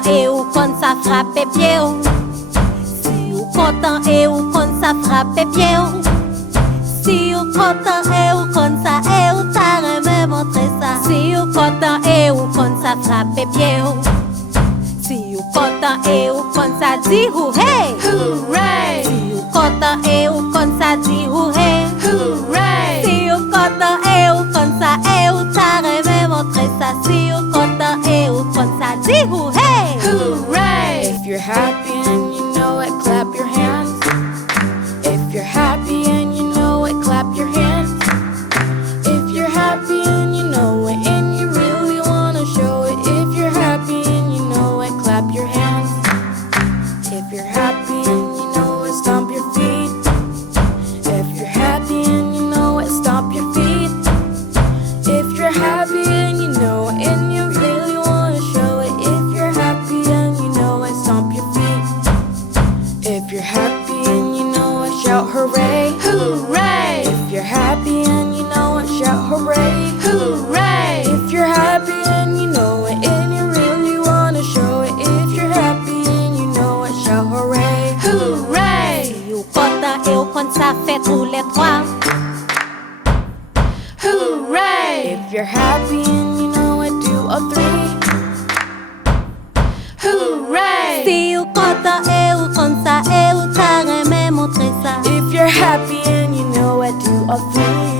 content et ou quand ça frappe bien. Si ou content et ou quand ça frappe bien. Si ou content et ou quand ça et ou t'as remé montrer ça. Si ou content et ou quand ça frappe bien. Si ou content et ou quand ça dit hooray, Hooray! si ou content et ou quand ça dit hooray, Hooray! si ou content et ou quand ça et ou t'as remé montrer ça. Si ou content et ou quand ça dit hooray, Hooray! If you're happy and you know it, clap your hands. If you're happy and you know it, clap your hands. If you're happy and you know it, and you really wanna show it. If you're happy and you know it, clap your hands. If you're happy and you know it, stomp your feet. If you're happy and you know it, stomp your feet. If you're happy and you know it, and you really wanna show it. If you're happy and you know it, stomp your feet. If you're happy and you know it, shout hooray. Hooray! If you're happy and you know it, shout hooray. Hooray! If you're happy and you know it, and you really wanna show it. If you're happy and you know it, shout hooray. Hooray! si ou content et ou quand ça fait tous les trois. Hooray! If you're happy and you know it, do a three. Hooray! Si ou content et ou quand ça et ou t'as remé montrer ça. If you're happy and you know it, do a three.